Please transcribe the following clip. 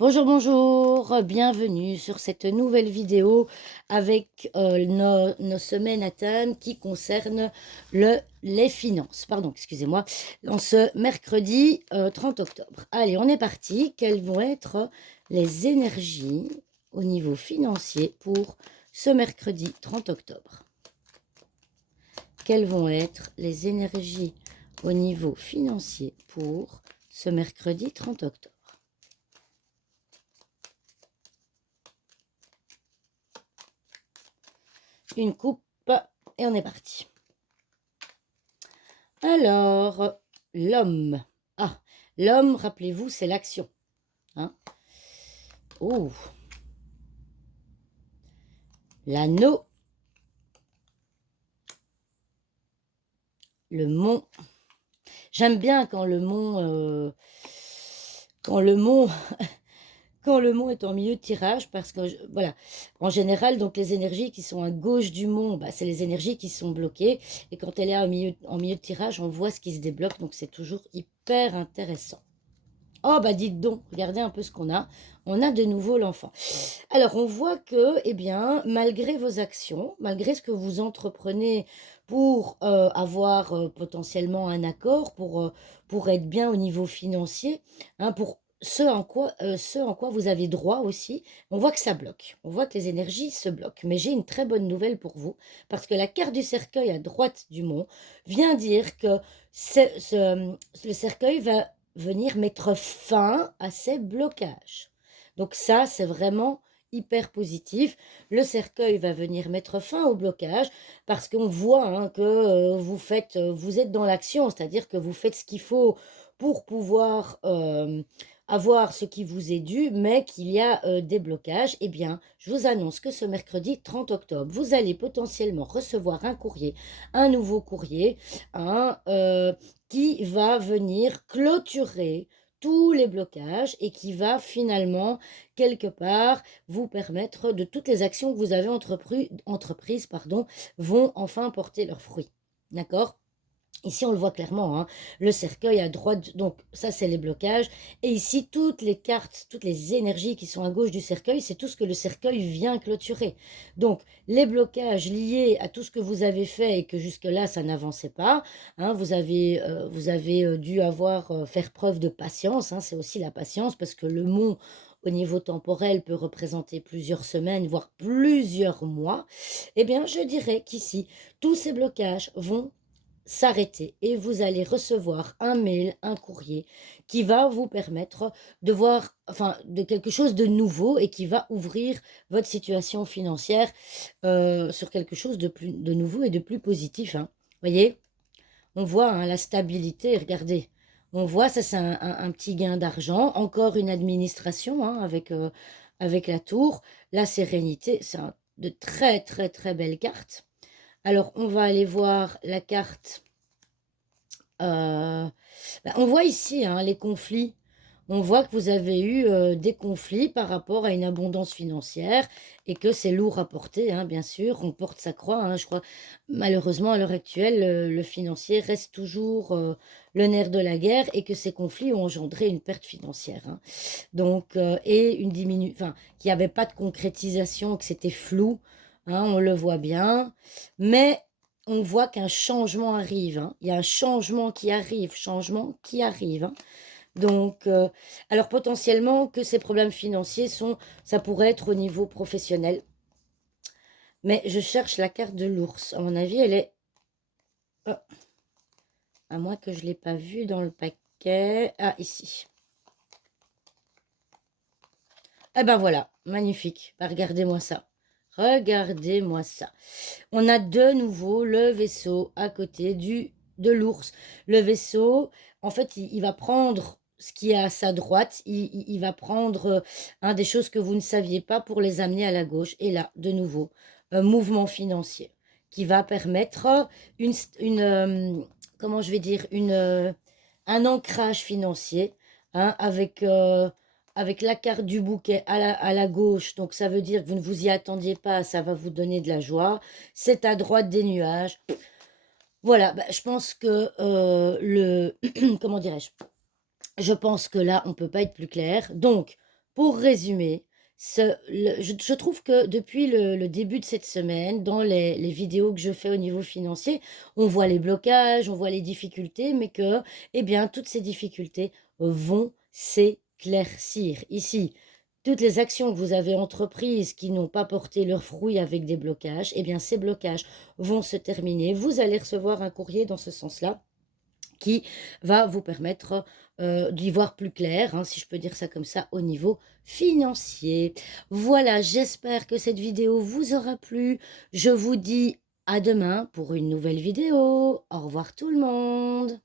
Bonjour, bonjour, bienvenue sur cette nouvelle vidéo avec nos semaines à thème qui concernent les finances. Pardon, excusez-moi, en ce mercredi 30 octobre. Allez, on est parti. Quelles vont être les énergies au niveau financier pour ce mercredi 30 octobre? Quelles vont être les énergies au niveau financier pour ce mercredi 30 octobre? Une coupe et on est parti. Alors, l'homme. Ah, l'homme, rappelez-vous, c'est l'action. Hein. Oh, l'anneau, le mont. J'aime bien quand le mont, quand le mont, quand le mont est en milieu de tirage, parce que voilà, en général, donc les énergies qui sont à gauche du mont, bah, c'est les énergies qui sont bloquées, et quand elle est en milieu de tirage, on voit ce qui se débloque, donc c'est toujours hyper intéressant. Oh, bah dites donc, regardez un peu ce qu'on a. On a de nouveau l'enfant. Alors, on voit que, eh bien, malgré vos actions, malgré ce que vous entreprenez pour avoir potentiellement un accord, pour être bien au niveau financier, hein, pour ce en quoi vous avez droit aussi, on voit que ça bloque. On voit que les énergies se bloquent. Mais j'ai une très bonne nouvelle pour vous, parce que la carte du cercueil à droite du mont vient dire que le cercueil va venir mettre fin à ces blocages. Donc ça, c'est vraiment hyper positif. Le cercueil va venir mettre fin au blocage parce qu'on voit hein, que vous êtes dans l'action, c'est-à-dire que vous faites ce qu'il faut pour pouvoir avoir ce qui vous est dû, mais qu'il y a des blocages. Eh bien, je vous annonce que ce mercredi 30 octobre, vous allez potentiellement recevoir un courrier, un nouveau courrier, hein, qui va venir clôturer tous les blocages et qui va finalement, quelque part, vous permettre de toutes les actions que vous avez entreprises, pardon, vont enfin porter leurs fruits. D'accord? Ici, on le voit clairement, hein, le cercueil à droite, donc ça, c'est les blocages. Et ici, toutes les cartes, toutes les énergies qui sont à gauche du cercueil, c'est tout ce que le cercueil vient clôturer. Donc, les blocages liés à tout ce que vous avez fait et que jusque-là, ça n'avançait pas, hein, vous avez dû faire preuve de patience, hein, c'est aussi la patience, parce que le mont, au niveau temporel, peut représenter plusieurs semaines, voire plusieurs mois. Eh bien, je dirais qu'ici, tous ces blocages vont s'arrêter et vous allez recevoir un mail, un courrier qui va vous permettre de voir, enfin, de quelque chose de nouveau et qui va ouvrir votre situation financière sur quelque chose de nouveau et de plus positif. Hein. Voyez, on voit hein, la stabilité, regardez. On voit, ça c'est un petit gain d'argent, encore une administration hein, avec la tour, la sérénité, c'est de très très très belles cartes. Alors on va aller voir la carte on voit ici hein, les conflits. On voit que vous avez eu des conflits par rapport à une abondance financière et que c'est lourd à porter, hein, bien sûr. On porte sa croix. Hein, je crois, malheureusement, à l'heure actuelle, le financier reste toujours le nerf de la guerre et que ces conflits ont engendré une perte financière. Hein. Donc, et une diminution, enfin, qu'il n'y avait pas de concrétisation, que c'était flou. Hein, on le voit bien. Mais on voit qu'un changement arrive. Hein. Il y a un changement qui arrive. Hein. Donc, alors potentiellement que ces problèmes financiers ça pourrait être au niveau professionnel. Mais je cherche la carte de l'ours. À mon avis, elle est, oh, à moins que je ne l'ai pas vue dans le paquet. Ah, ici. Eh ben voilà, magnifique. Bah, regardez-moi ça. Regardez-moi ça. On a de nouveau le vaisseau à côté de l'ours. Le vaisseau, en fait, il va prendre ce qui est à sa droite, il va prendre des choses que vous ne saviez pas pour les amener à la gauche. Et là, de nouveau, un mouvement financier qui va permettre comment je vais dire, un ancrage financier hein, avec la carte du bouquet à la gauche, donc ça veut dire que vous ne vous y attendiez pas, ça va vous donner de la joie. C'est à droite des nuages. Voilà, bah, je pense que comment dirais-je? Je pense que là, on ne peut pas être plus clair. Donc, pour résumer, je trouve que depuis le début de cette semaine, dans les vidéos que je fais au niveau financier, on voit les blocages, on voit les difficultés, mais que, eh bien, toutes ces difficultés vont s'éclaircir. Ici, toutes les actions que vous avez entreprises qui n'ont pas porté leurs fruits avec des blocages, eh bien, ces blocages vont se terminer. Vous allez recevoir un courrier dans ce sens-là qui va vous permettre d'y voir plus clair, hein, si je peux dire ça comme ça, au niveau financier. Voilà, j'espère que cette vidéo vous aura plu. Je vous dis à demain pour une nouvelle vidéo. Au revoir tout le monde.